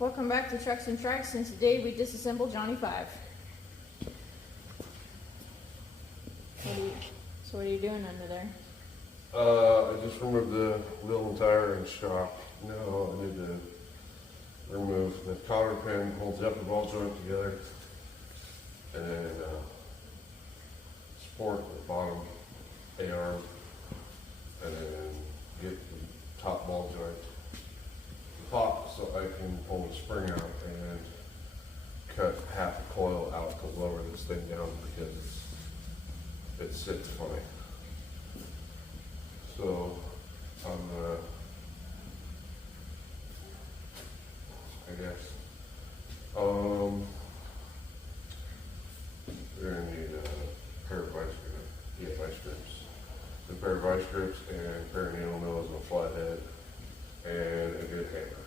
Welcome back to Trucks and Tracks, and today we disassemble Johnny 5. So what are you doing under there? I just removed the wheel and tire and shock. Now I need to remove the cotter pin, holds the upper ball joint together, and then support the bottom A-arm, and then get the top ball joint pop so I can pull the spring out and cut half the coil out to lower this thing down because it sits funny. So I'm I guess we're gonna need a pair of vice grips. Yeah, vice grips. A pair of vice grips and a pair of needle nose and a flathead and a good hammer.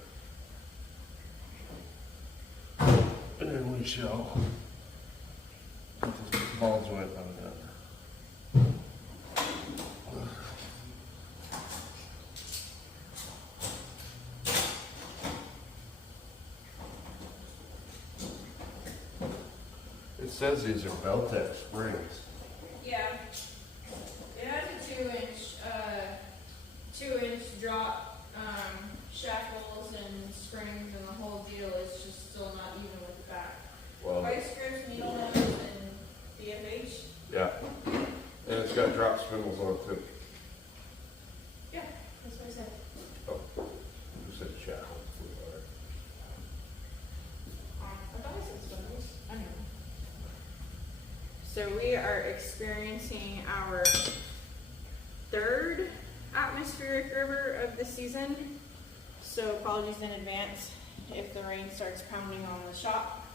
And then we shall put this ball joint on it. It says these are Beltec springs. Yeah, it has a 2-inch drop shackles and springs, and the whole deal is just still not even with the back. Well, Vice grips, needle nose, and BFH. yeah, and it's got drop spindles on it too. Yeah, that's what I said. Oh, you said shackles. I thought I said spindles. I know. So we are experiencing our third atmospheric river of the season. So apologies in advance if the rain starts pounding on the shop,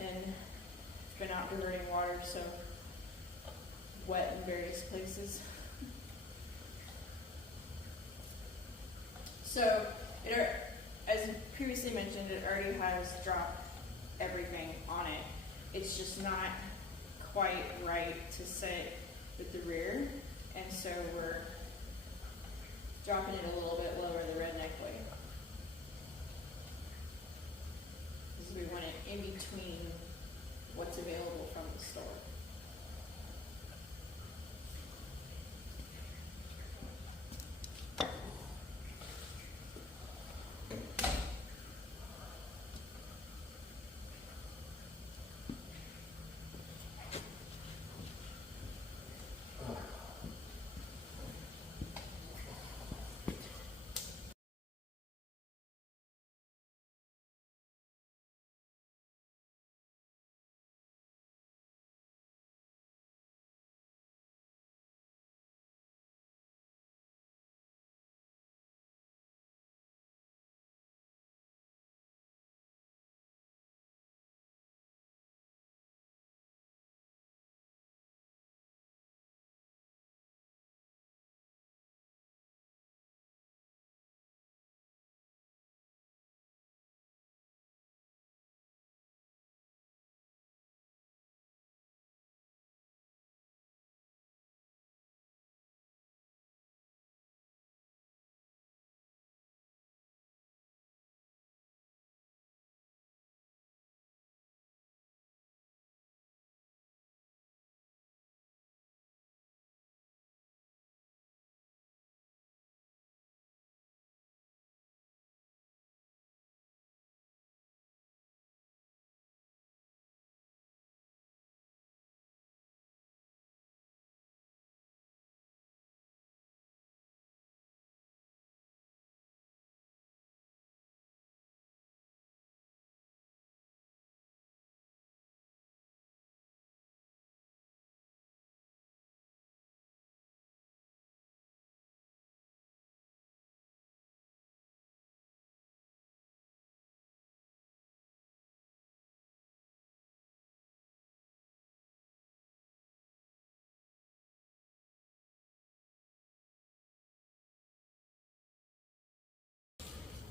and it's been out diverting water, so wet in various places. So as previously mentioned, it already has dropped everything on it. It's just not quite right to sit with the rear, and so we're dropping it a little bit lower the redneck way. Because we want it in between what's available from the store.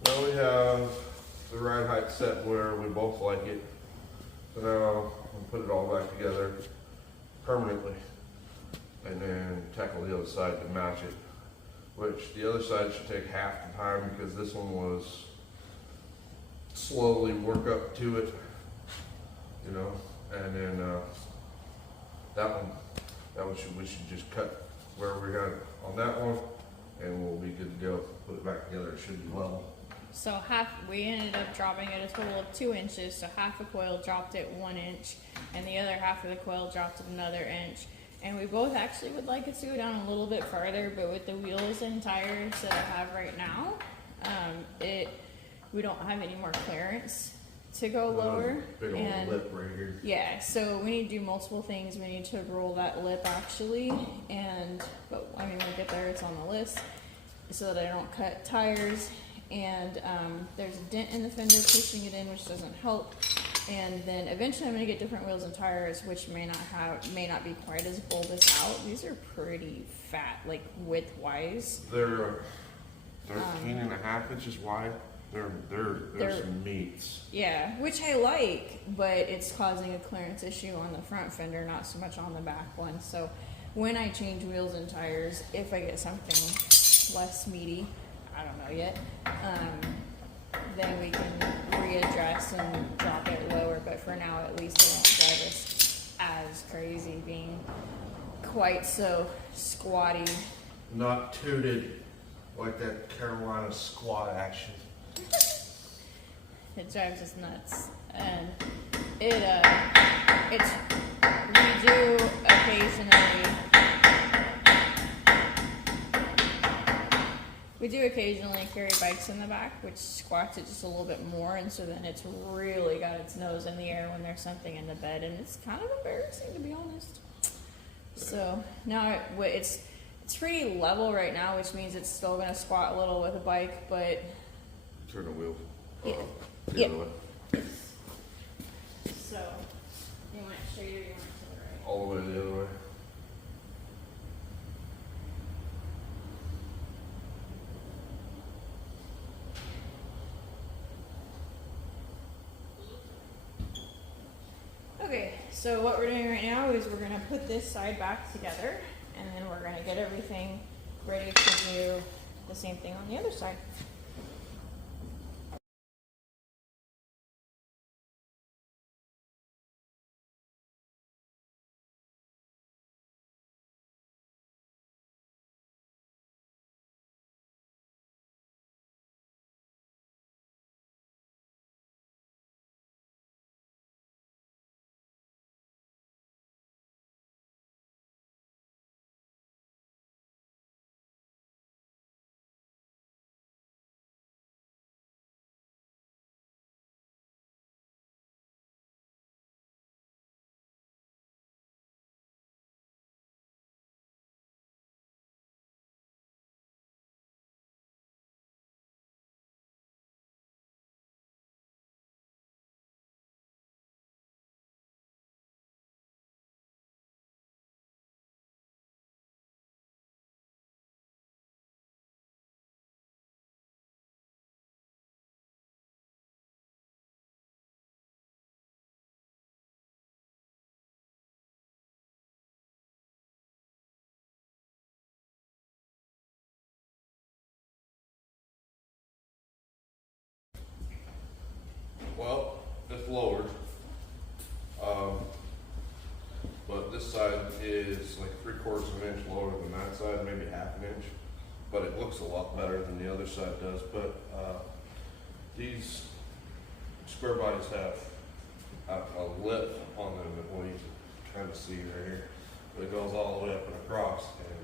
Now we have the ride height set where we both like it. So now we'll put it all back together permanently and then tackle the other side to match it. Which the other side should take half the time because this one was slowly work up to it, you know, and then we should just cut where we got on that one, and we'll be good to go. Put it back together. It should be level. So we ended up dropping it a total of 2 inches. So half the coil dropped it 1 inch, and the other half of the coil dropped it another inch. And we both actually would like it to go down a little bit farther, but with the wheels and tires that I have right now, we don't have any more clearance to go lower. Big old lip right here. Yeah, so we need to do multiple things. We need to roll that lip actually, but I mean, we'll get there, it's on the list, so that I don't cut tires. And there's a dent in the fender pushing it in, which doesn't help. And then eventually I'm gonna get different wheels and tires, which may not be quite as bulbous out. These are pretty fat, like width-wise. They're 13.5 inches wide. They're some meats. Yeah, which I like, but it's causing a clearance issue on the front fender, not so much on the back one. So when I change wheels and tires, if I get something less meaty, I don't know yet, then we can readjust and drop it lower. But for now, at least it won't drive us as crazy, being quite so squatty. Not tooted like that Carolina squat action. It drives us nuts, and we do occasionally carry bikes in the back, which squats it just a little bit more, and so then it's really got its nose in the air when there's something in the bed, and it's kind of embarrassing, to be honest. So now it's pretty level right now, which means it's still going to squat a little with a bike, but turn the wheel. Yeah. The other way. So you want it straight or you want it to the right? All the way the other way. Okay, so what we're doing right now is we're going to put this side back together, and then we're going to get everything ready to do the same thing on the other side. Well, it's lowered. But this side is like 3/4 of an inch lower than that side, maybe 1/2 inch. But it looks a lot better than the other side does. But these square bodies have a lip on them that you can kind of see right here. But it goes all the way up and across, and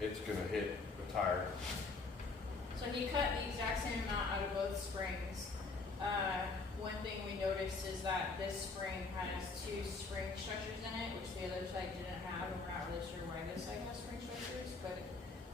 it's going to hit the tire. So he cut the exact same amount out of both springs. One thing we noticed is that this spring has 2 spring structures in it, which the other side didn't have, and we're not really sure why this side has spring structures, but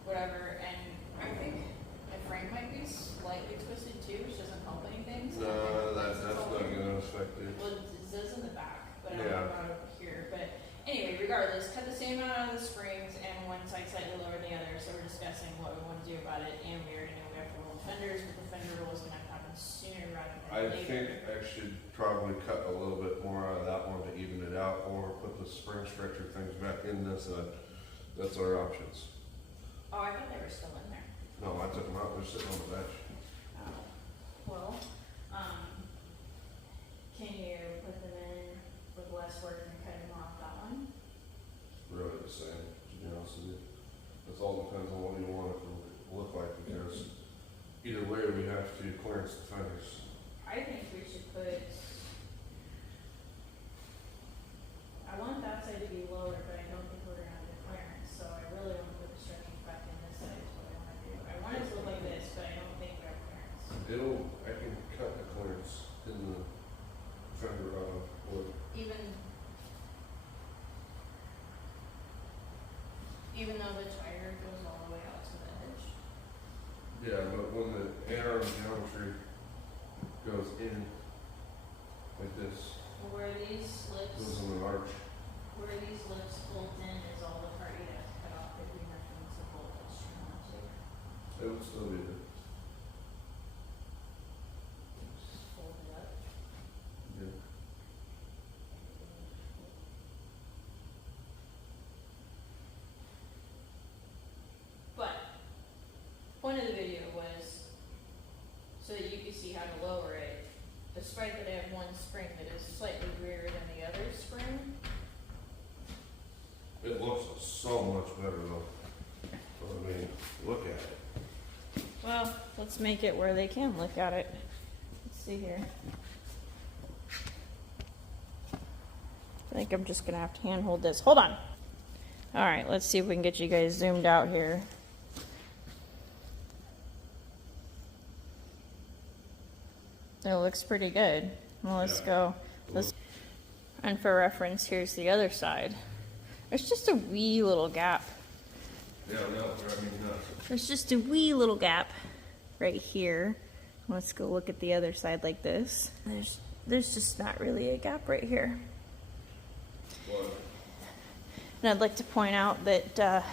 whatever. And I think the frame might be slightly twisted too, which doesn't help anything. So No, that's not going to affect it. well, it does in the back, but I don't Yeah. know about over here. But anyway, regardless, cut the same amount out of the springs, and one side slightly lower than the other. So we're discussing what we want to do about it, and we already know we have to roll fenders, but the fender roll is going to happen sooner rather than I later. think I should probably cut a little bit more out of that one to even it out, or put the spring stretcher things back in this side. That's our options. Oh, I thought they were still in there. No, I took them out. They're sitting on the bench. Oh, well, Either way, we have to clearance the fenders. I think we should put, I want that side to be lower, but I don't think we're gonna have the clearance, so I really want to put the stretching back in this side is what I wanna do. I want it to look like this, but I don't think we have clearance. I can cut the clearance in the fender wood. Even though the tire goes all the way out to the edge. Yeah, but when the air and geometry goes in like this, Where these goes slips, in an arch. where these lips bolt in is all the part you'd have to cut off if we have to bolt this string onto. It would still be there. Just fold it up. Yeah. But, point of the video was so that you could see how to lower it, despite that I have one spring that is slightly rear than the other spring. It looks so much better though. I mean, look at it. Well, let's make it where they can look at it. Let's see here. I think I'm just gonna have to hand hold this. Hold on. All right, let's see if we can get you guys zoomed out here. It looks pretty good. Well, let's go. And for reference, here's the other side. There's just a wee little gap. Yeah, no, There's just a wee little gap right here. Let's go look at the other side like this. There's just not really a gap right here. What? And I'd like to point out that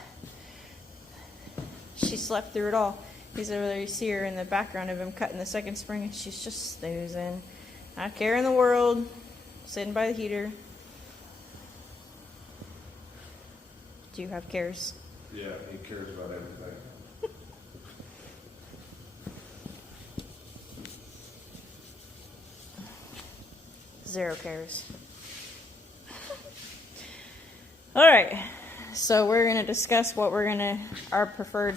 she slept through it all. Because over there you see her in the background of him cutting the second spring, and she's just snoozing. Not a care in the world. Sitting by the heater. Do you have cares? Yeah, he cares about everything. Zero cares. All right, so we're going to discuss our preferred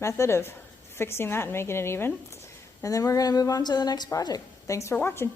method of fixing that and making it even. And then we're going to move on to the next project. Thanks for watching.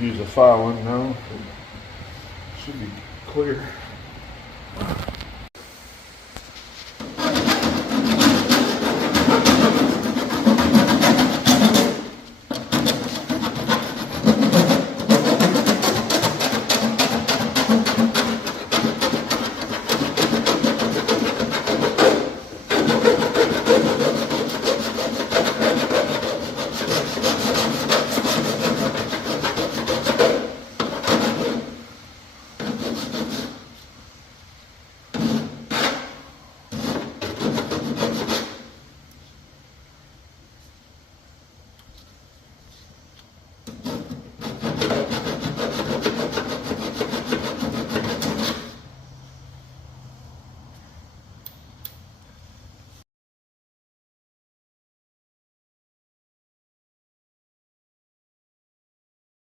use a filing, no. Should be clear.